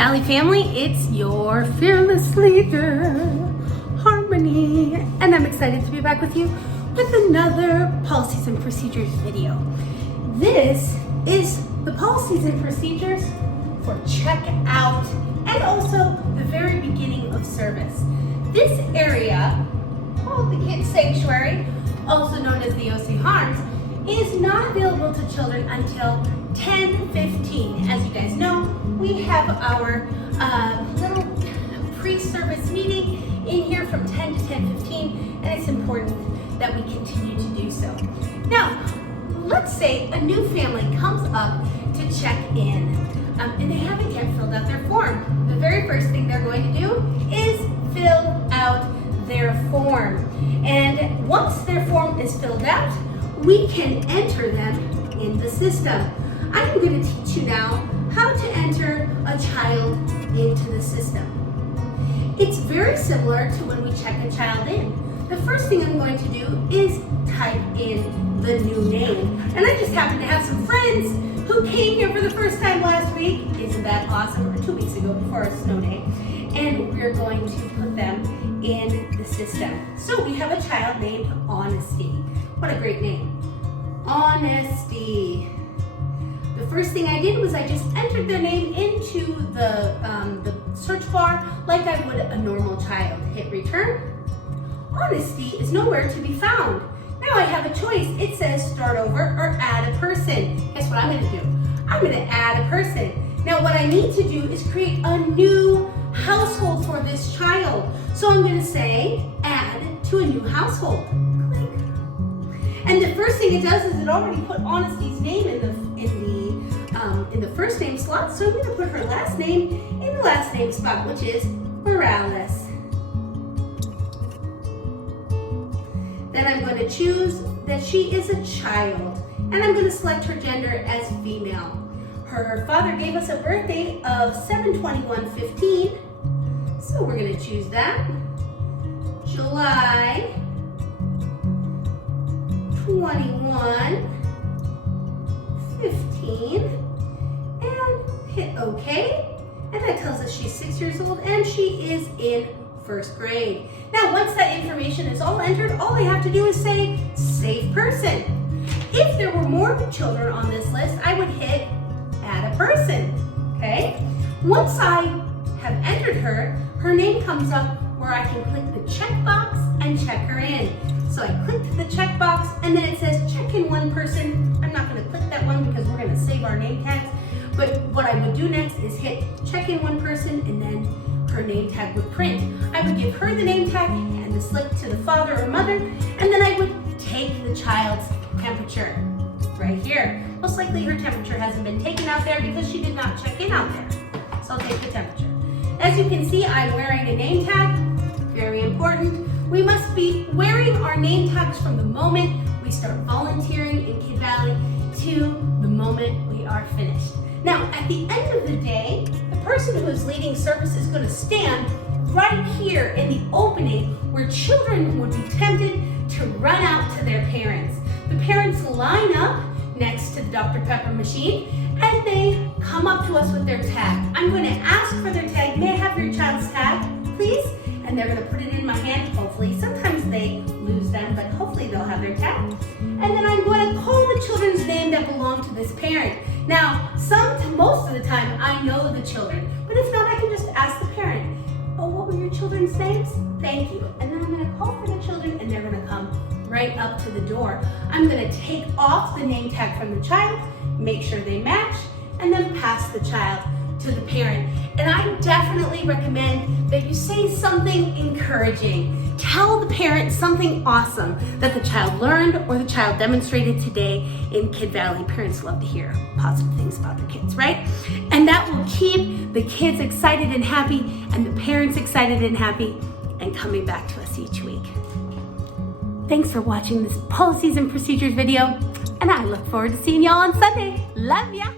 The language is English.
Valley family, it's your fearless leader, Harmony, and I'm excited to be back with you with another policies and procedures video. This is the policies and procedures for checkout and also the very beginning of service. This area, called the Kids Sanctuary, also known as the OC Harms, is not available to children until 10:15. As you guys know, we have our little pre-service meeting in here from 10 to 10:15, and it's important that we continue to do so. Now, let's say a new family comes up to check in, and they haven't yet filled out their form. The very first thing they're going to do is fill out their form. And once their form is filled out, we can enter them in the system. I'm going to teach you now how to enter a child into the system. It's very similar to when we check a child in. The first thing I'm going to do is type in the new name. And I just happen to have some friends who came here for the first time last week. Isn't that awesome? Or 2 weeks ago before our snow day. And we're going to put them in the system. So we have a child named Honesty. What a great name. Honesty. The first thing I did was I just entered their name into the search bar like I would a normal child. Hit return. Honesty is nowhere to be found. Now I have a choice. It says start over or add a person. Guess what I'm going to do? I'm going to add a person. Now what I need to do is create a new household for this child. So I'm going to say add to a new household. Click. And the first thing it does is it already put Honesty's name in the first name slot. So I'm going to put her last name in the last name spot, which is Morales. Then I'm going to choose that she is a child, and I'm going to select her gender as female. Her father gave us a birthday of 7/21/15, so we're going to choose that. July 21/15, and hit OK. And that tells us she's 6 years old and she is in first grade. Now, once that information is all entered, all I have to do is say save person. If there were more children on this list, I would hit add a person. Okay? Once I have entered her, her name comes up where I can click the checkbox and check her in. So I clicked the checkbox and then it says check in one person. I'm not going to click that one because we're going to save our name tags. But what I would do next is hit check in one person and then her name tag would print. I would give her the name tag and the slip to the father or mother, and then I would take the child's temperature right here. Most likely her temperature hasn't been taken out there because she did not check in out there. So I'll take the temperature. As you can see, I'm wearing a name tag. Very important. We must be wearing our name tags from the moment we start volunteering in Kid Valley to the moment we are finished. Now, at the end of the day, the person who is leading service is going to stand right here in the opening where children would be tempted to run out to their parents. The parents line up next to the Dr. Pepper machine and they come up to us with their tag. I'm going to ask for their tag. May I have your child's tag, please? And they're going to put it in my hand, hopefully. Sometimes they lose them, but hopefully they'll have their tag. And then I'm going to call the children's name that belong to this parent. Now, most of the time, I know the children, but if not, I can just ask the parent, oh, what were your children's names? Thank you. And then I'm going to call for the children, and they're going to come right up to the door. I'm going to take off the name tag from the child, make sure they match, and then pass the child to the parent. And I definitely recommend that you say something encouraging. Tell the parent something awesome that the child learned or the child demonstrated today in Kid Valley. Parents love to hear positive things about their kids, right? And that will keep the kids excited and happy and the parents excited and happy and coming back to us each week. Thanks for watching this policies and procedures video, and I look forward to seeing y'all on Sunday. Love ya!